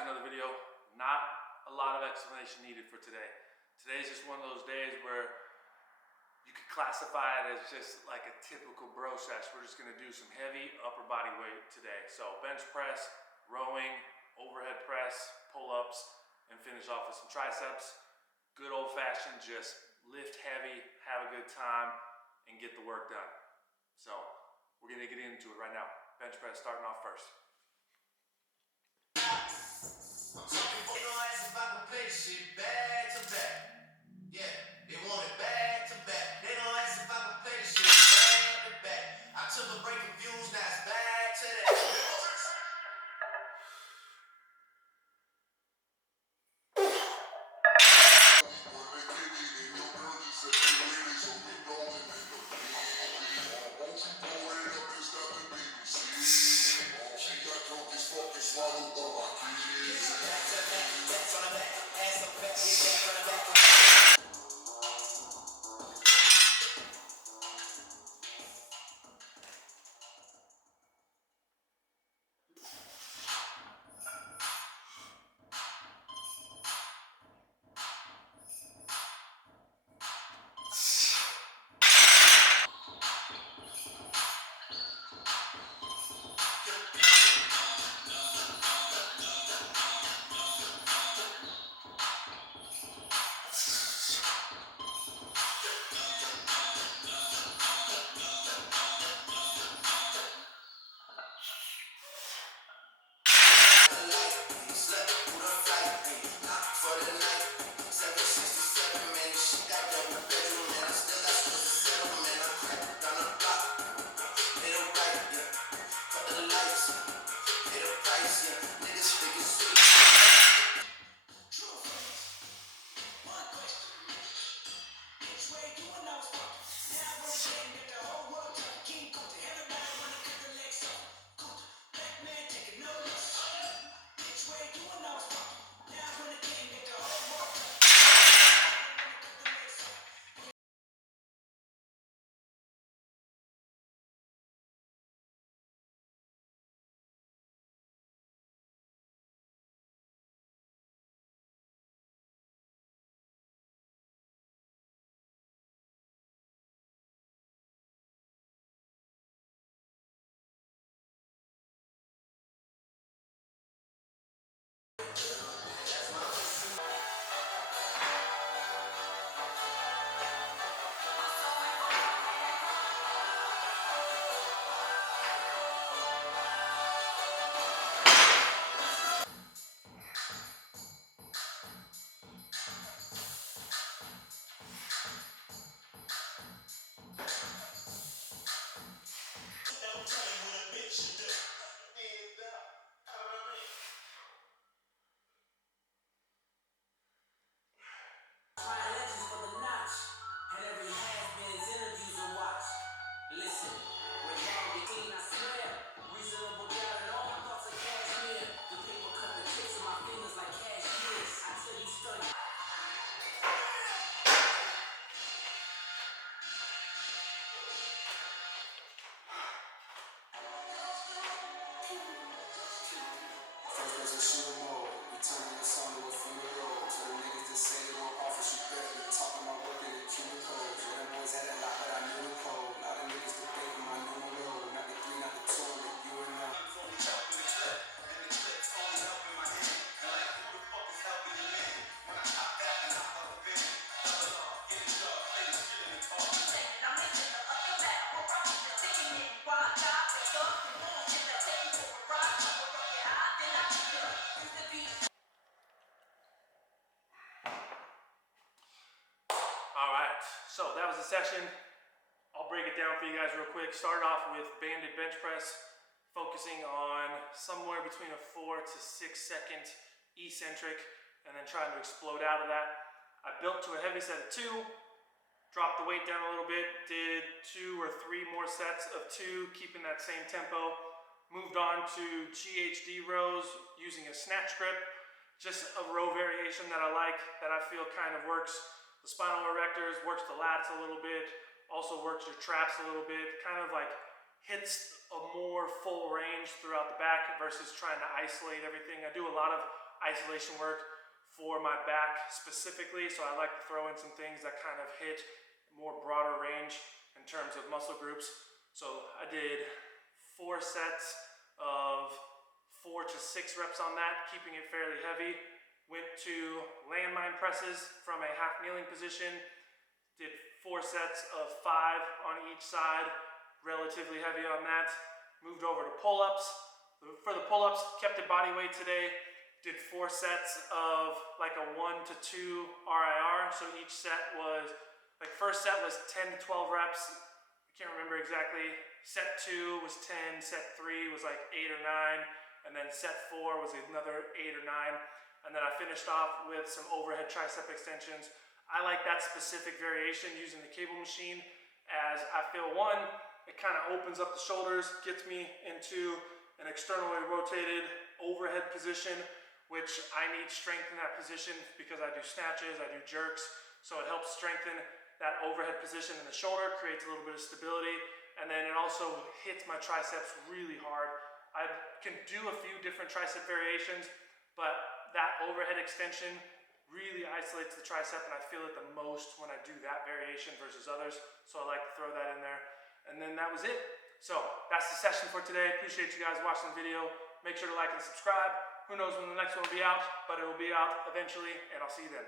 to another video. Not a lot of explanation needed for today. Today's just one of those days where you could classify it as just like a typical bro sesh. We're just gonna do some heavy upper body weight today. So bench press, rowing, overhead press, pull-ups, and finish off with some triceps. Good old fashioned, just lift heavy, have a good time, and get the work done. So we're gonna get into it right now. Bench press starting off first. So that was the session. I'll break it down for you guys real quick. Started off with banded bench press, focusing on somewhere between a 4 to 6 second eccentric, and then trying to explode out of that. I built to a heavy set of 2, dropped the weight down a little bit, did 2 or 3 more sets of 2, keeping that same tempo. Moved on to GHD rows using a snatch grip, just a row variation that I like, that I feel kind of works the spinal erectors, works the lats a little bit, also works your traps a little bit, kind of like hits a more full range throughout the back versus trying to isolate everything. I do a lot of isolation work for my back specifically. So I like to throw in some things that kind of hit more broader range in terms of muscle groups. So I did 4 sets of 4 to 6 reps on that, keeping it fairly heavy. Went to landmine presses from a half kneeling position. Did 4 sets of 5 on each side, relatively heavy on that. Moved over to pull-ups. For the pull-ups, kept it body weight today. Did 4 sets of like a 1 to 2 RIR. So each set was, like first set was 10 to 12 reps. I can't remember exactly. Set 2 was 10, set 3 was like 8 or 9, and then set 4 was another 8 or 9. And then I finished off with some overhead tricep extensions. I like that specific variation using the cable machine, as I feel, one, it kind of opens up the shoulders, gets me into an externally rotated overhead position, which I need strength in that position because I do snatches, I do jerks, so it helps strengthen that overhead position in the shoulder, creates a little bit of stability, and then it also hits my triceps really hard. I can do a few different tricep variations, but that overhead extension really isolates the tricep, and I feel it the most when I do that variation versus others, so I like to throw that in there. And then that was it. So that's the session for today. Appreciate you guys watching the video. Make sure to like and subscribe. Who knows when the next one will be out, but it will be out eventually, and I'll see you then.